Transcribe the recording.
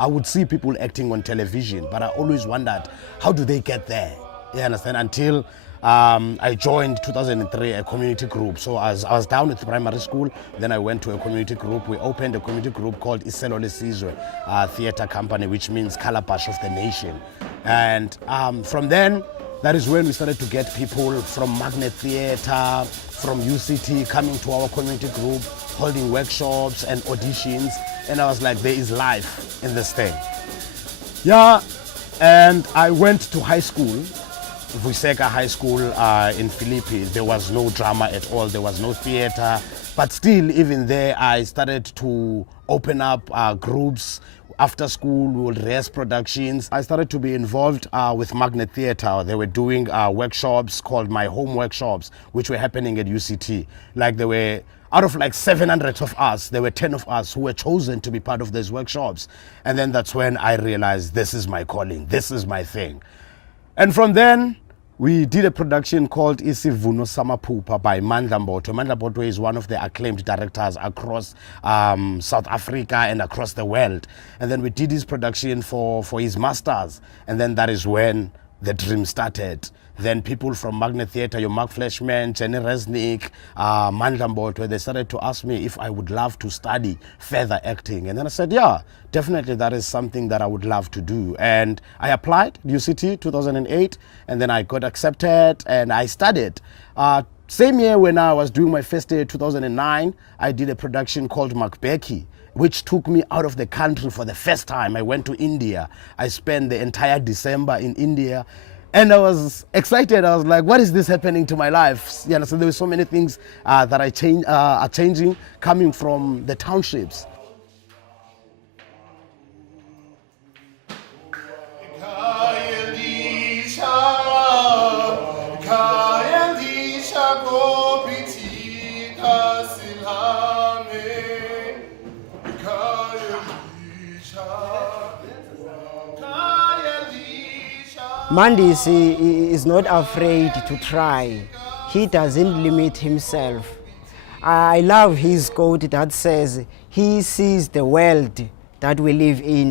I would see people acting on television, but I always wondered, how do they get there? You understand? Until I joined 2003 a community group. So I was down at the primary school, then I went to a community group. We opened a community group called Iselo Lesizwe Theatre Company, which means Calabash of the Nation. And from then, that is when we started to get people from Magnet Theatre, from UCT coming to our community group, holding workshops and auditions. And I was like, there is life in this thing. Yeah, and I went to high school. Vuiseka High School in Philippi. There was no drama at all, there was no theater, but still even there I started to open up groups. After school we would raise productions. I started to be involved with Magnet Theatre. They were doing workshops called My Home Workshops, which were happening at UCT. Like there were, out of like 700 of us, there were 10 of us who were chosen to be part of those workshops. And then that's when I realized this is my calling, this is my thing. And from then, we did a production called Isivuno Samaphupha by Mandla Mbotwe. Mandla Mbotwe is one of the acclaimed directors across South Africa and across the world. And then we did his production for his masters. And then that is when the dream started. Then people from Magnet Theatre, your Mark Fleshman, Jenny Resnick, Mandla Mbotwe, they started to ask me if I would love to study further acting. And then I said, yeah, definitely that is something that I would love to do. And I applied UCT 2008, and then I got accepted and I studied. Same year when I was doing my first year, 2009, I did a production called Macbeki, which took me out of the country for the first time. I went to India. I spent the entire December in India. And I was excited. I was like, what is this happening to my life? You know, so there were so many things that are changing coming from the townships. Mandisi is not afraid to try. He doesn't limit himself. I love his quote that says, he sees the world that we live in